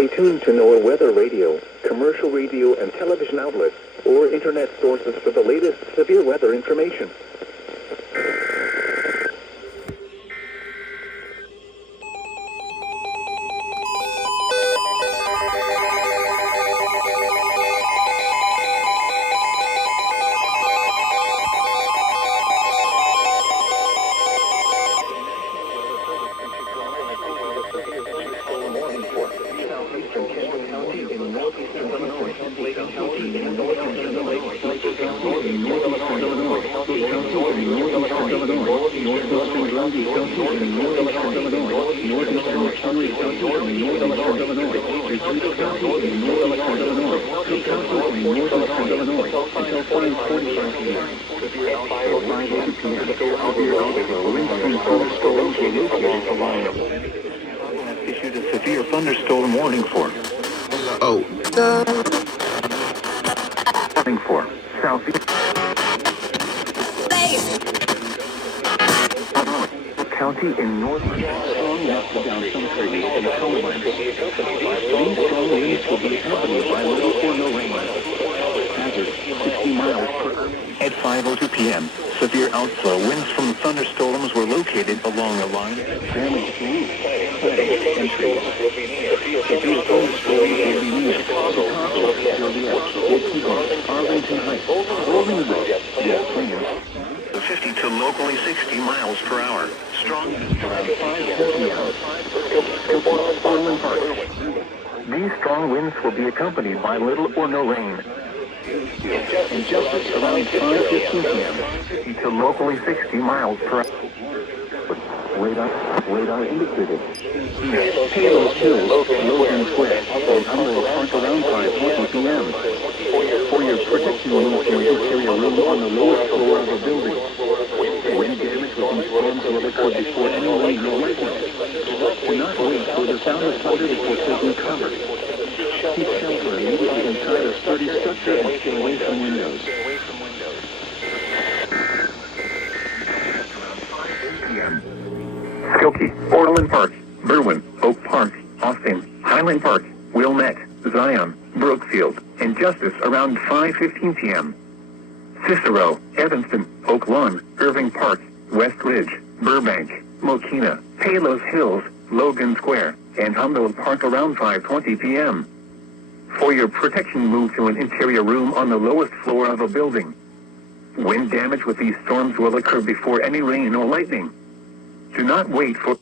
Stay tuned to NOAA weather radio, commercial radio and television outlets, or internet sources for the latest severe weather information. Issued a severe thunderstorm warning for. Warning for southeast county in north. Strong winds down some trees in the Columbine. These strong winds will be accompanied by little or no rain. Hazard 60 miles per hour. At 5:02 p.m., severe outflow winds from thunderstorms were located along a line damaged to roofs, and trees. Severe thunderstorms will be near Chicago, Joliet, Waukegan, Arlington Heights, Rolling Road, Des Plaines. 50 to locally 60 miles per hour. Strong winds around 5:50 hours. These strong winds will be accompanied by little or no rain. And just around 5:15 p.m. to locally 60 miles per hour. Radar indicated. Palos Hills, Logan Square, and Humboldt Park around 5:20 p.m. For your protection, move to an interior room on the lowest floor of a building. Wind damage with these storms will occur before any rain or lightning. Do not wait for the sound of thunder before taking cover. Keep shelter immediately inside a sturdy structure and stay away from windows. Skokie, Orland Park, Berwyn, Oak Park, Austin, Highland Park, Wilmette, Zion, Brookfield, and Justice around 5:15 p.m. Cicero, Evanston, Oak Lawn, Irving Park, West Ridge, Burbank, Mokina, Palos Hills, Logan Square, and Humboldt Park around 5:20 p.m. For your protection, move to an interior room on the lowest floor of a building. Wind damage with these storms will occur before any rain or lightning. Do not wait for